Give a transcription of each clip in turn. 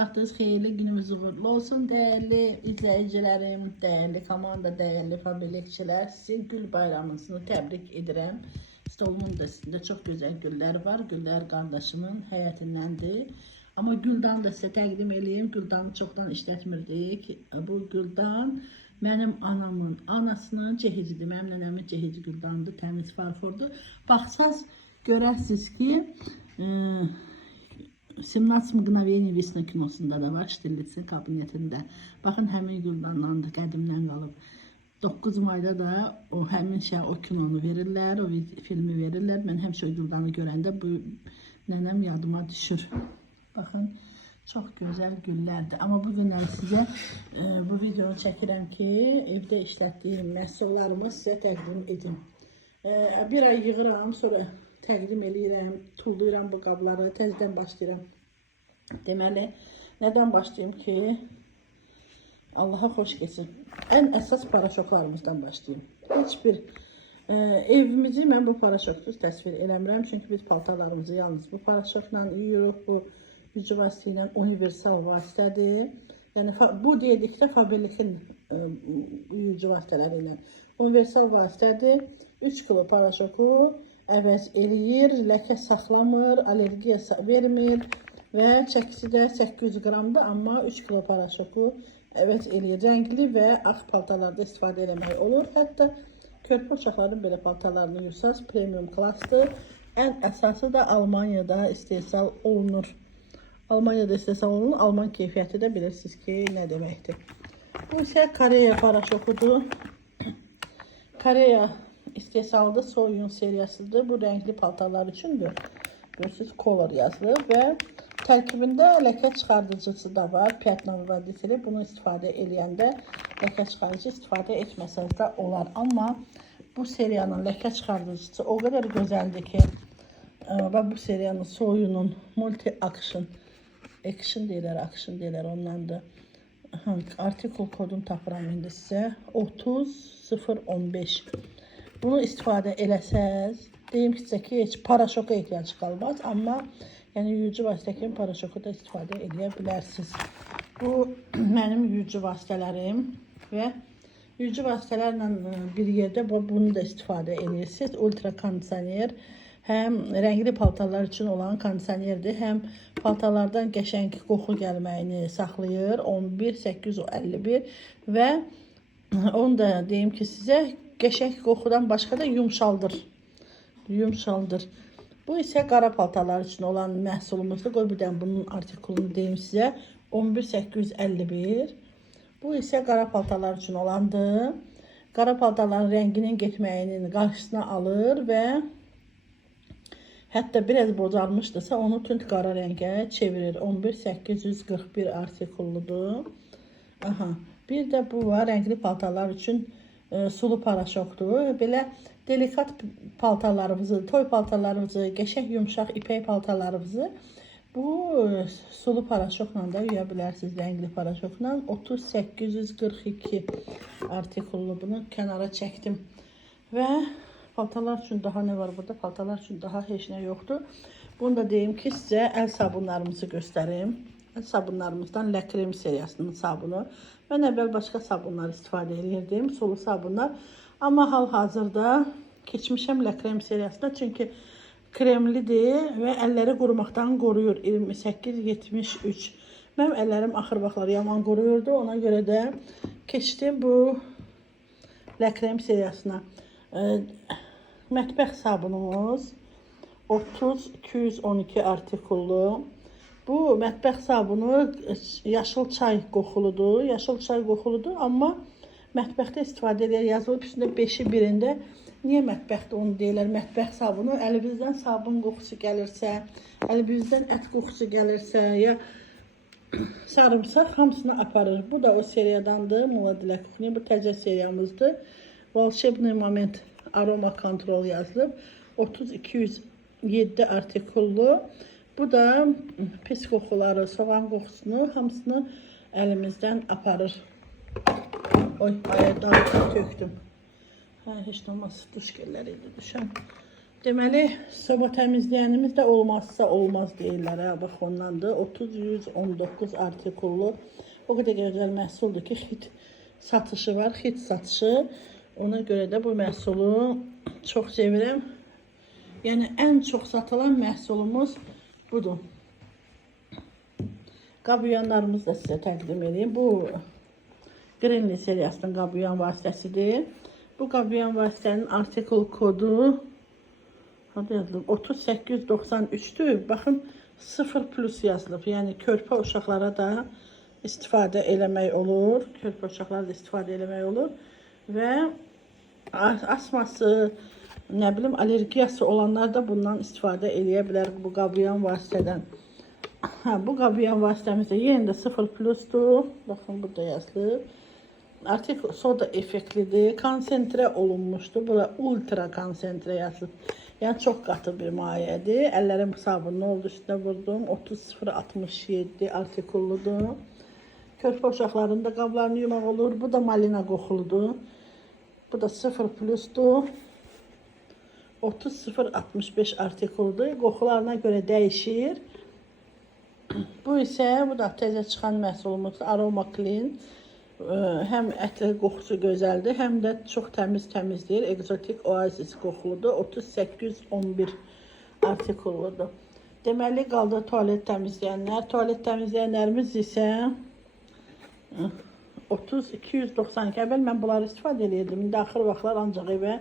vaxtınız xeyirli, günümüz uğurlu olsun. Değerli izləyicilərim, değerli komanda, değerli fabrikçilər, sizin gül bayramınızı təbrik edirəm. Stolumun da üstündə çox gözəl güllər var. Güllər qardaşımın həyətindəndir. Amma güldan da sizə təqdim edeyim. Güldanı çoxdan işlətmirdik. Bu güldan mənim anamın anasının cehizidir. Mənim nənəmin cehizi güldandır, təmiz farfordur. Baxsaz görərsiniz ki, 17 mgновений весны kinosunda da var, Ştilitsin kabinetində. Baxın, həmin güldanlandır, qədimdən qalıb. 9 mayda da o həmin o kinonu verirlər, o filmi verirlər. Mən həmişə o güldanı görəndə bu nənəm yadıma düşür. Baxın, çox gözəl güllərdir. Amma bugündən sizə bu videonu çəkirəm ki, evdə işlətdiyim məhsullarımı sizə təqdim edim. Bir ay yığıram, sonra təqdim edirəm, tullayıram bu qabları, təzədən başlayıram. Deməli, nədən başlayayım ki, Allaha xoş keçsin. Ən əsas paraşoklarımızdan başlayayım. Heç bir evimizi mən bu paraşoksuz təsvir eləmirəm, çünki biz paltarlarımızı yalnız bu paraşokla yiyoruz. Bu gücü vasitə ilə universal vasitədir. Yəni, bu dedikdə Faberlikin yuyucu vasitələri ilə universal vasitədir. 3 kilo paraşoku əvəz eləyir, ləkə saxlamır, allergiya vermir və çəkisi də 800 qramdır, amma 3 kilo paraşoku əvəz eləyir. Rəngli və ağ paltarlarda istifadə eləmək olur. Hətta körpə uşaqların belə paltarlarını yursaz premium klassdır. Ən əsası da Almaniyada istehsal olunur. Almaniyada istehsal olunur. Alman keyfiyyəti də bilirsiniz ki, nə deməkdir. Bu isə Koreya paraşokudur. Koreya istehsalda Soyun seriyasıdır. Bu renkli paltarlar üçündür. Görürsünüz, color yazılır və tərkibində ləkə çıxardıcısı da var. Piyatnavi vadiseli. Bunu istifadə eləyəndə ləkə çıxarıcı istifadə etməsəz də olar. Amma bu seriyanın ləkə çıxardıcısı o qədər gözəldir ki, və bu seriyanın Soyunun multi action deyilər ondandır. Artikul kodunu tapıram indi sizə. 30015. Bunu istifadə eləsəz, deyim ki, heç paraşoka ehtiyac qalmaz, amma yəni yuyucu vasitə kimi paraşoku da istifadə edə bilərsiniz. Bu mənim yuyucu vasitələrim və yuyucu vasitələrlə bir yerdə bunu da istifadə edirsiniz. Ultra kondisioner həm rəngli paltarlar üçün olan kondisionerdir, həm paltarlardan qəşəng qoxu gəlməyini saxlayır. 11851 və onu da deyim ki, sizə qəşəng qoxudan başqa da yumşaldır. Bu isə qara paltarlar üçün olan məhsulumuzdur. Qoy bir dənə bunun artikulunu deyim sizə. 11851. Bu isə qara paltarlar üçün olandır. Qara paltarların rənginin getməyinin qarşısına alır və hətta biraz bozarmışdırsa onu tünd qara rəngə çevirir. 11841 artikulludur. Bir də bu var, rəngli paltarlar üçün sulu paraşokdur. Belə delikat paltarlarımızı, toy paltarlarımızı, qəşəng yumşaq ipək paltarlarımızı bu sulu paraşokla da yuya bilərsiniz, rəngli paraşokla. 30842 artikullu, bunu kənara çəkdim. Və paltarlar üçün daha nə var burada? Paltarlar üçün daha heç nə yoxdur. Bunu da deyim ki, sizə əl sabunlarımızı göstərim. Əl sabunlarımızdan Ləkrem seriyasının sabunu. Mən əvvəl başqa sabunlar istifadə edirdim, sulu sabunlar. Amma hal-hazırda keçmişəm Ləkrem seriyasına, çünki kremlidir və əlləri qurumaqdan qoruyur. 28-73. Mənim əllərim axır vaxtlar yaman qoruyurdu, ona görə də keçdim bu Ləkrem seriyasına. Mətbəx sabunumuz 30212 artikullu. Bu mətbəx sabunu yaşıl çay qoxuludur. Amma mətbəxdə istifadə edir. Yazılıb üstündə 5-i birində. Niyə mətbəxdə onu deyirlər? Mətbəx sabunu əlimizdən sabun qoxusu gəlirsə, əlimizdən ət qoxusu gəlirsə, ya sarımsaq hamısını aparır. Bu da o seriyadandır. Молодая кухня. Bu təzə seriyamızdır. Волшебный момент aroma kontrol yazılıb. 30207 artikullu. Bu da pis qoxuları, soğan qoxusunu hamısını əlimizdən aparır. Oy, daha tökdüm. Heç olmaz, duş gəlləri ilə düşən. Deməli, soba təmizləyənimiz də olmazsa olmaz deyirlər. Bax, ondandır. 30-119 artikullu. O qədər gözəl məhsuldur ki, xit satışı var, xit satışı. Ona görə də bu məhsulu çox sevirəm. Yəni, ən çox satılan məhsulumuz budur. Qabuyanlarımızı da sizə təqdim edeyim. Bu, Greenly seriyasının qabuyan vasitəsidir. Bu qabuyan vasitənin artikul kodu 3893'tür. Baxın 0+ yazılıb. Yəni körpə uşaqlara da istifadə eləmək olur. Körpə uşaqlara da istifadə eləmək olur. Və asması, nə bilim, allergiyası olanlar da bundan istifadə eləyə bilər bu qabuyan vasitədən. Bu qabuyan vasitəmiz də yenə də 0+dur. Baxın, burada yazılıb. Artıq soda effektlidir. Konsentrə olunmuşdur. Bura ultra konsentrə yazılıb. Yəni çox qatı bir mayədir. Əllərim sabunlu oldu, üstünə vurdum. 30-067 artikulludur. Körpə uşaqlarında qablarını yumaq olur. Bu da malina qoxuludur. Bu da 0+dur. 30-065 artikuldur. Qoxularına görə dəyişir. Bu isə, bu da təzə çıxan məhsulumuz Aroma Clean. Həm ətli qoxusu gözəldir, həm də çox təmiz təmizləyir. Exotic Oasis qoxuludur. 3811 artikulludur. Deməli, qaldı tualet təmizləyənlər. Tualet təmizləyənlərimiz isə 3292. Əvvəl mən bunları istifadə edirdim. İndi axır vaxtlar ancaq evə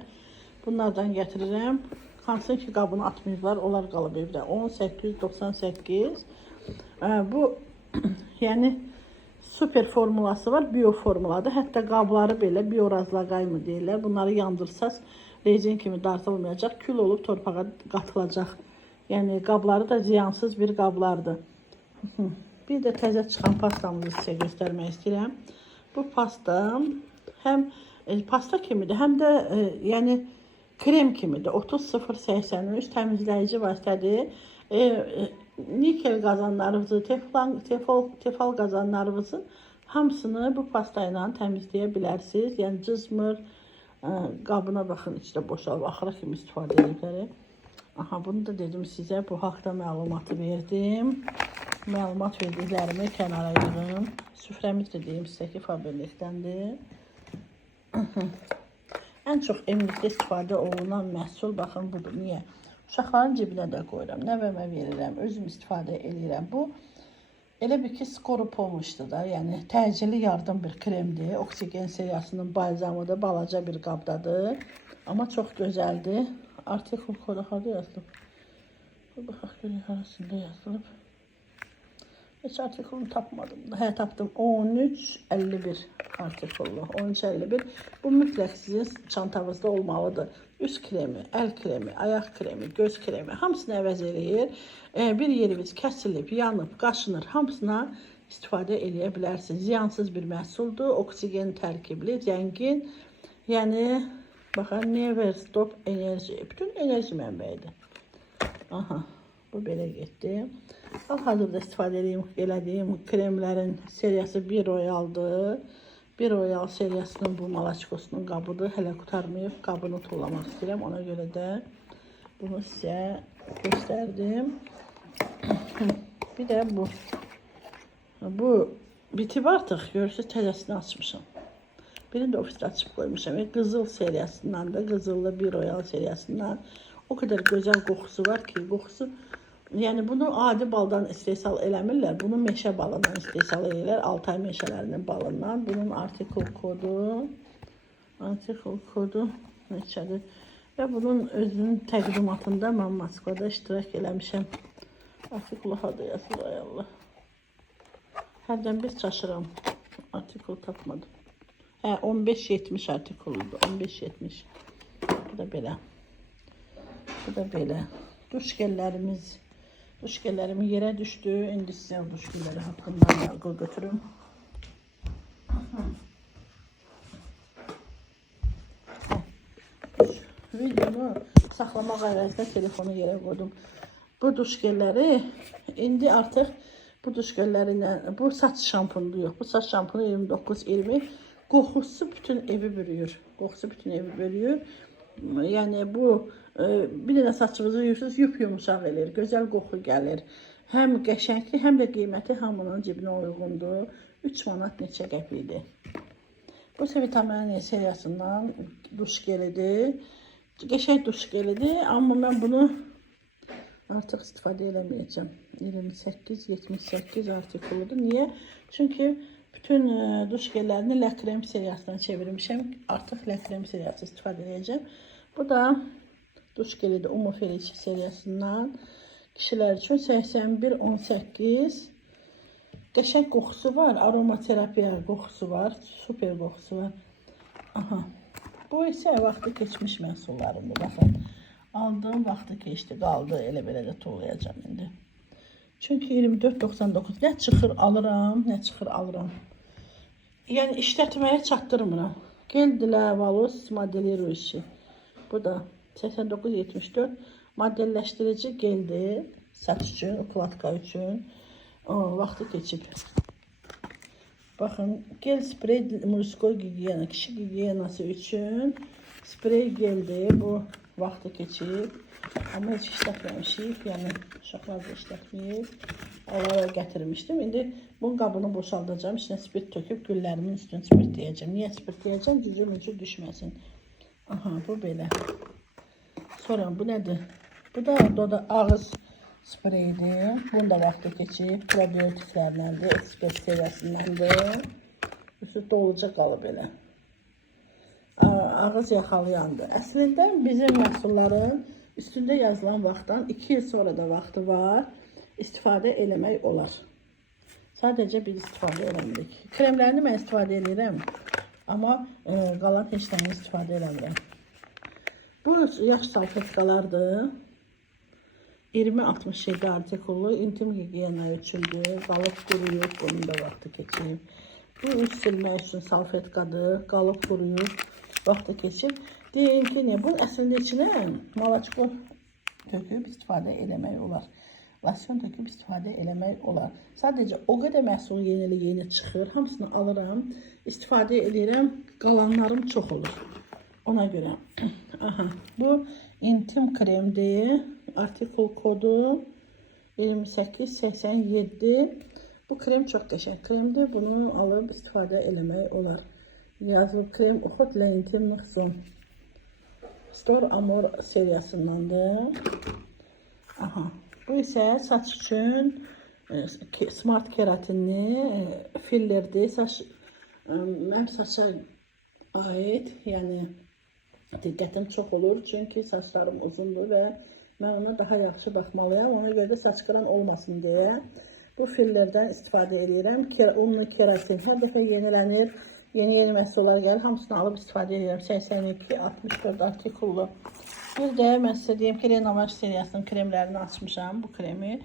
bunlardan gətirirəm. Hansın ki, qabını atmayıblar, onlar qalıb evdə. 10898. Bu, yəni, super formulası var, bio formuladır. Hətta qabları belə biorazlaqay mı deyirlər. Bunları yandırsaz rezin kimi dartılmayacaq, kül olub torpağa qatılacaq. Yəni qabları da ziyansız bir qablardır. Bir də təzə çıxan pastamızı sizə göstərmək istəyirəm. Bu pasta həm pasta kimidir, həm də yəni krem kimidir. 30-083 təmizləyici vasitədir. Nikel qazanlarınızı, tefal qazanlarınızın hamısını bu pasta ilə təmizləyə bilərsiniz. Yəni cızmır, qabına baxın, içində boşalıb, axıra kimi istifadə ediblər. Aha, bunu da dedim sizə, bu haqda məlumatı verdim. Məlumat verdiklərimi kənara yığım. Süfrəmiz də deyim sizə ki, Faberliqdəndir. Ən çox emlikdə istifadə olunan məhsul, baxın, budur. Niyə? Uşaqların cibinə də qoyuram, nəvəmə verirəm, özüm istifadə edirəm. Bu, elə bir ki, skorup olmuşdur da, yəni təcili yardım bir kremdir. Oksigen seriyasının balzamıdır, balaca bir qabdadır. Amma çox gözəldir. Artikul kodu harada yazılıb? Baxaq görək, arasında yazılıb. Heç artikulunu tapmadım. Hə, tapdım. 1351 artikullu. 1351. Bu mütləq sizin çantanızda olmalıdır. Üz kremi, əl kremi, ayaq kremi, göz kremi hamısını əvəz eləyir. Bir yeriniz kəsilib, yanıb, qaşınır, hamısına istifadə eləyə bilərsiniz. Ziyansız bir məhsuldur. Oksigen tərkibli, zəngin. Yəni, baxın, never stop enerji. Bütün enerji mənbəyidir. Aha, bu belə getdi. Hal-hazırda istifadə elədiyim kremlərin seriyası Bir Royaldır. Bir Royal seriyasının bu malaçkosunun qabıdır. Hələ qutarmayıb, qabını tullamaq istəyirəm. Ona görə də bunu sizə göstərdim. Bir də bu. Bu bitib artıq. Görürsünüz, təzəsini açmışam. Birini də ofisdə açıb qoymuşam. Qızıl seriyasından da, qızıllı Bir Royal seriyasından o qədər gözəl qoxusu var ki, qoxusu. Yəni bunu adi baldan istehsal eləmirlər. Bunu meşə balından istehsal edirlər. Altay meşələrinin balından. Bunun artikul kodu neçədir? Və bunun özünün təqdimatında mən Moskvada iştirak eləmişəm. Artikulu harada yazılır, ay Allah. Hərdən bir çaşıram. Artikul tapmadım. Hə, 1570 artikuludur. 1570. Bu da belə. Bu da belə. Duş gellərimi yerə düşdü. İndi sizə duş gelləri haqqında yargı götürüm. Videomu saxlamaq əvəzinə telefonu yerə qoydum. Bu duş gelləri indi artıq bu duş gelləri ilə bu saç şampunu yox. Bu saç şampunu 29-20 qoxusu bütün evi bürüyür. Qoxusu bütün evi bürüyür. Yəni bu Bir də saçınızı yuyursunuz, yumuşaq eləyir, gözəl qoxu gəlir. Həm qəşəngli, həm də qiyməti hamının cibinə uyğundur. 3 manat neçə qəpikdir. Bu ise vitamin E seriyasından duş gelidir. Qəşəng duş gelidir, amma mən bunu artıq istifadə eləməyəcəm. 28-78 artikuludur. Niyə? Çünki bütün duş gellərini La Crème seriyasından çevirmişəm. Artıq La Crème seriyası istifadə edəcəm. Bu da duş gelidir Umu Felici seriyasından. Kişilər üçün 81-18. Qəşəng qoxusu var, aromaterapiya qoxusu var, super qoxusu var. Aha. Bu isə vaxtı keçmiş məhsullarımdır. Baxın, aldığım vaxtı keçdi, qaldı. Elə belə də tollayacağım indi. Çünki 24.99 nə çıxır alıram, nə çıxır alıram. Yəni işlətməyə çatdırmıram. Geldilə Valos modeli rüşi. Bu da 89.74 modelləşdirici geldi. Saç üçün, ukladka üçün. Vaxtı keçib. Baxın, gel sprey murskoy gigiyena, kişi gigiyenası üçün sprey geldi. Bu vaxtı keçib. Amma heç işlətməmişik. Yəni uşaqlar da işlətməyib. Onlara gətirmişdim. İndi bunun qabını boşaldacağım. İçinə spirt töküb güllərimin üstünü spirtləyəcəm. Niyə spirtləyəcəm? Cücür düşməsin. Aha, bu belə. Sonra bu nədir? Bu da Doda ağız spreydir. Bunun da vaxtı keçib. Probiotiklərləndir. Ekspert seriyasındandır. Üstü doluca qalıb elə. Ağız yaxalayandır. Əslində bizim məhsulların üstündə yazılan vaxtdan 2 il sonra da vaxtı var. İstifadə eləmək olar. Sadəcə biz istifadə eləmirik. Kremlərini mən istifadə edirəm. Amma qalan heç nəyi istifadə eləmirəm. Bu yaş salfetkalardır. 20-67 artikullu intim gigiyena üçündür. Qalıb quruyub, bunun da vaxtı keçib. Bu üst silmək üçün salfetkadır. Qalıb quruyub, vaxtı keçib. Deyim ki, ne? Bunun əslində içinə malaçko töküb istifadə eləmək olar. Lasyon töküb istifadə eləmək olar. Sadəcə o qədər məhsul yeni çıxır. Hamısını alıram, istifadə edirəm. Qalanlarım çox olur. Ona görə. Aha, bu intim kremdir. Artikul kodu 2887. Bu krem çox qəşəng kremdir. Bunu alıb istifadə eləmək olar. Yazılıb krem Uxutlə intim mıxzun. Store Amor seriyasındandır. Aha. Bu isə saç üçün smart keratinli fillerdir. Mənim saça aid, yəni diqqətim çox olur. Çünki saçlarım uzundur və mən ona daha yaxşı baxmalıyam. Ona görə də saç qıran olmasın deyə bu fillerdən istifadə edirəm. Unlu keratin hər dəfə yenilənir. Yeni məhsullar gəlir. Hamısını alıb istifadə edirəm. 82-64 artikullu. Bir də mən sizə deyim ki, Renovage seriyasının kremlərini açmışam. Bu kremi.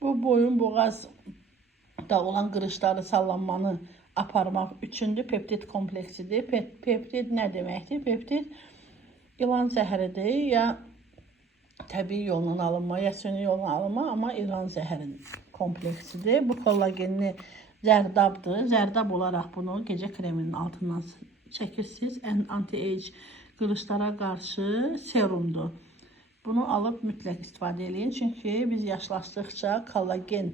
Bu boyun boğazda olan qırışları, sallanmanı aparmaq üçündür. Peptid kompleksidir. Peptid nə deməkdir? Peptid ilan zəhəridir. Ya təbii yolla alınma, ya süni yolla alınma, amma ilan zəhəri kompleksidir. Bu kollagenli zərdabdır. Zərdab olaraq bunu gecə kreminin altından çəkirsiniz. Anti-age qırışlara qarşı serumdur. Bunu alıb mütləq istifadə edin. Çünki biz yaşlaşdıqca kollagen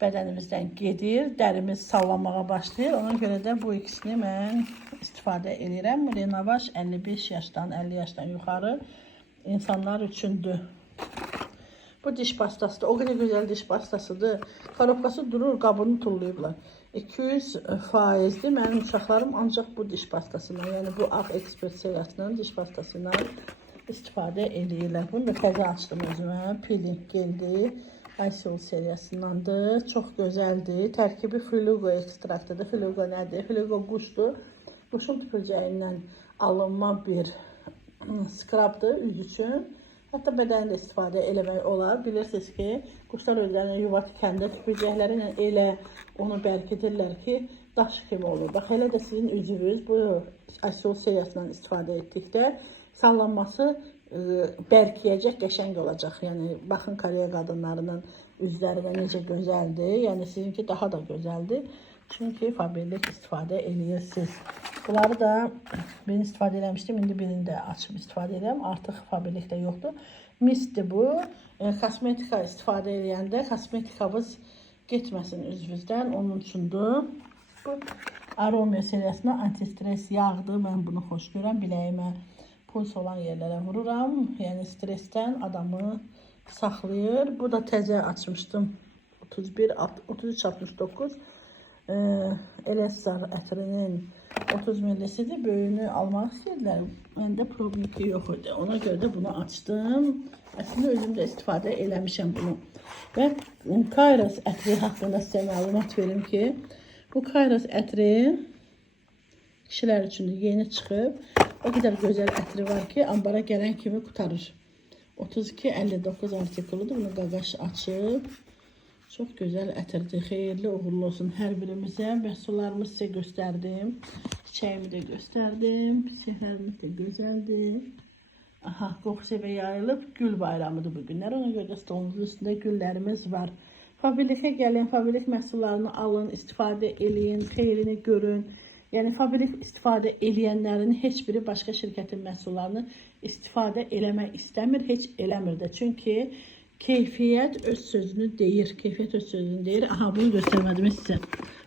bədənimizdən gedir. Dərimiz sallanmağa başlayır. Ona görə də bu ikisini mən istifadə edirəm. Renovage 55 yaşdan, 50 yaşdan yuxarı insanlar üçündür. Bu diş pastasıdır. O qədər gözəl diş pastasıdır. Korobkası durur, qabını tullayıblar. 200%'dir. Mənim uşaqlarım ancaq bu diş pastasından, yəni bu ağ ekspert seriyasının diş pastasından istifadə edirlər. Bunu da təzə açdım özümə. Peeling geldi. ISO seriyasındandır. Çox gözəldir. Tərkibi Flugo ekstraktıdır. Flugo nədir? Flugo quşdur. Quşun tüpürcəyindən alınma bir skrabdır üz üçün. Hətta bədəndə istifadə eləmək olar. Bilirsiniz ki, quşlar özlərinə yuva tikəndə tüpürcəkləri ilə elə onu bərkidirlər ki, daş kimi olur. Bax, elə də sizin üzünüz bu ISO seriyasından istifadə etdikdə sallanması bərkiyəcək, qəşəng olacaq. Yəni, baxın Koreya qadınlarının üzləri də necə gözəldir. Yəni, sizinki daha da gözəldir. Çünki fabirlik istifadə edirsiniz. Bunları da birini istifadə eləmişdim. İndi birini də açıb istifadə edirəm. Artıq fabrikdə yoxdur. Mistdir bu. Kosmetika istifadə edəndə kosmetikamız getməsin üzvüzdən. Onun üçündür. Bu Aromia seriyasına anti-stres yağdır. Mən bunu xoş görürəm. Biləyimə puls olan yerlərə vururam. Yəni stresdən adamı saxlayır. Bu da təzə açmışdım. 3369 Elessar ətrinin 30 millisidir. Böyüyünü almaq istədilər. Məndə probniki yox idi. Ona görə də bunu açdım. Əslində özüm də istifadə eləmişəm bunu. Və Kairos ətri haqqında sizə məlumat verim ki, bu Kairos ətri kişilər üçün yeni çıxıb. O qədər gözəl ətri var ki, ambara gələn kimi qutarır. 32-59 artikuludur. Bunu qaqaş açıb. Çox gözəl ətirdir. Xeyirli, uğurlu olsun hər birimizə. Məhsullarımı sizə göstərdim. Çiçəyimi də göstərdim. Çiçəklərimiz də gözəldir. Aha, qoxu evə yayılıb. Gül bayramıdır bu günlər. Ona görə də stolumuzun üstündə güllərimiz var. Fabrikə gəlin, fabrik məhsullarını alın, istifadə eləyin, xeyrini görün. Yəni fabrik istifadə eləyənlərin heç biri başqa şirkətin məhsullarını istifadə eləmək istəmir, heç eləmir də. Çünki keyfiyyət öz sözünü deyir. Keyfiyyət öz sözünü deyir. Aha, bunu göstərmədim sizə.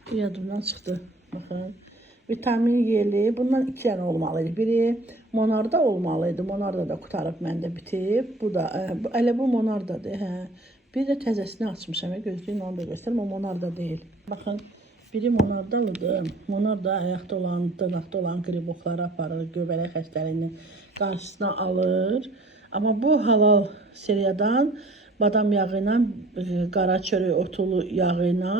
Bu yadımdan çıxdı. Baxın. Vitamin Y'li. Bundan 2 dənə olmalıydı. Biri Monarda olmalıydı. Monarda da qutarıb məndə bitib. Bu da, elə bu Monardadır. Hə. Bir də təzəsini açmışam. Gözləyin, onu da göstərim. O Monarda deyil. Baxın. Biri Monardalıdır. Monarda ayaqda olan, dırnaqda olan qribokları aparır. Göbələk xəstəliyinin qarşısına alır. Amma bu halal seriyadan badam yağı ilə, qara çörək otulu yağı ilə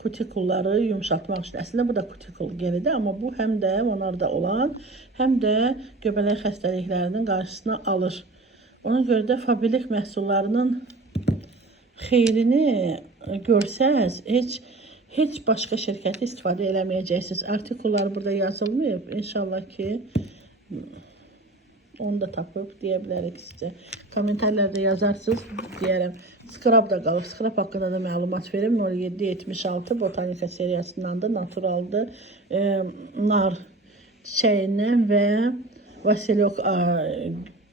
kutikulları yumuşatmaq üçün. Əslində bu da kutikul gelidir, amma bu həm də onlarda olan, həm də göbələk xəstəliklərinin qarşısını alır. Ona görə də fabrik məhsullarının xeyrini görsəz, heç başqa şirkəti istifadə eləməyəcəksiniz. Artikullar burada yazılmayıb. İnşallah ki, onu da tapıb deyə bilərik sizə. Komentarlarda yazarsınız, deyərəm. Skrab da qalır. Skrab haqqında da məlumat verim. 0776 botanika seriyasındandır, naturaldır. Nar çiçəyindən və Vasilyok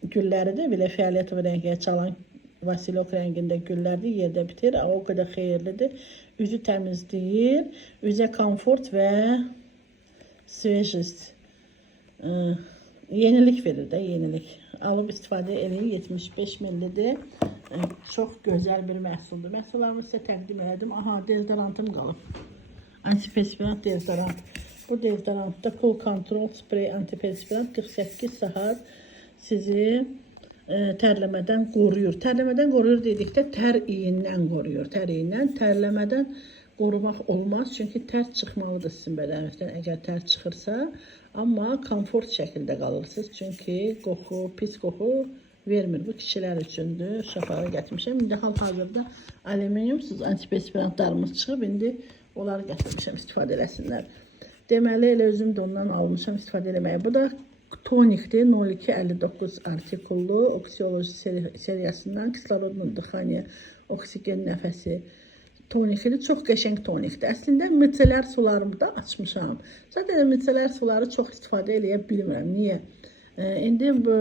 gülləridir. Belə fioletovi rəngə çalan Vasilyok rəngində güllərdir. Yerdə bitir. O qədər xeyirlidir. Üzü təmizləyir. Üzə komfort və svejiz. Yenilik verir də, yenilik. Alıb istifadə eləyin, 75 millidir. Çox gözəl bir məhsuldur. Məhsullarımı sizə təqdim elədim. Aha, deodorantım qalıb. Antiperspirant deodorant. Bu deodorantda Cool Control Spray Antiperspirant 48 saat sizi tərləmədən qoruyur. Tərləmədən qoruyur dedikdə tər iyindən qoruyur. Tər iyindən. Tərləmədən qorumaq olmaz. Çünki tər çıxmalıdır sizin bədənimizdən əgər tər çıxırsa. Amma komfort şəkildə qalırsınız. Çünki qoxu, pis qoxu vermir. Bu kişilər üçündür. Şafağı gətirmişəm. İndi hal-hazırda alüminiumsuz antiperspirantlarımız çıxıb. İndi onları gətirmişəm istifadə eləsinlər. Deməli, elə özüm də ondan almışam istifadə eləməyə. Bu da tonikdir. 0259 artikullu. Oksiyoloji seriyasından kislorodun dıxaniyə, oksigen nəfəsi tonikli, çox qəşəng tonikdir. Əslində micelər sularımı da açmışam. Zaten micelər suları çox istifadə eləyə bilmirəm. Niyə? İndi bu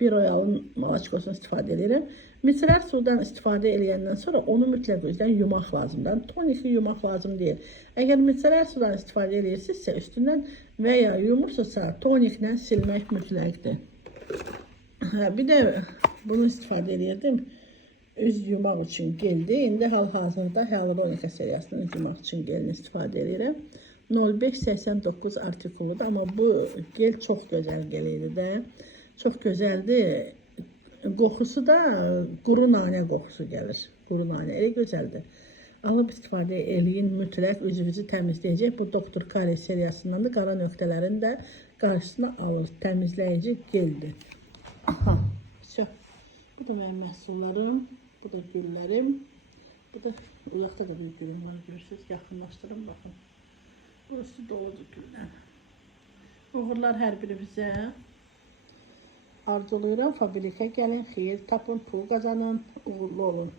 bir oyalın malaçkosunu istifadə edirəm. Micelər sudan istifadə eləyəndən sonra onu mütləq özdən yumaq lazımdır. Tonikli yumaq lazım deyil. Əgər micelər sudan istifadə edirsinizsə üstündən və ya yumursunuzsa toniklə silmək mütləqdir. Bir də bunu istifadə edirdim. Üz yumaq üçün geldi. İndi hal-hazırda Hyaluronika seriyasının üz yumaq üçün gelini istifadə edirəm. 0589 artikuludur. Amma bu gel çox gözəl gel idi də. Çox gözəldir. Qoxusu da quru nanə qoxusu gəlir. Quru nanə elə gözəldir. Alıb istifadə eləyin, mütləq üzünüzü təmizləyəcək. Bu Doktor Kare seriyasındandır. Qara nöqtələrin də qarşısına alır. Təmizləyici geldir. Aha. Bu da mənim məhsullarım. Bu da güllərim. Bu da uzaqda da bir gülüm var. Görürsünüz, yaxınlaşdırın, baxın. Burası doludur güldən. Uğurlar hər birimizə. Arzulayıram, fabrikə gəlin, xeyir tapın, pul qazanın, uğurlu olun.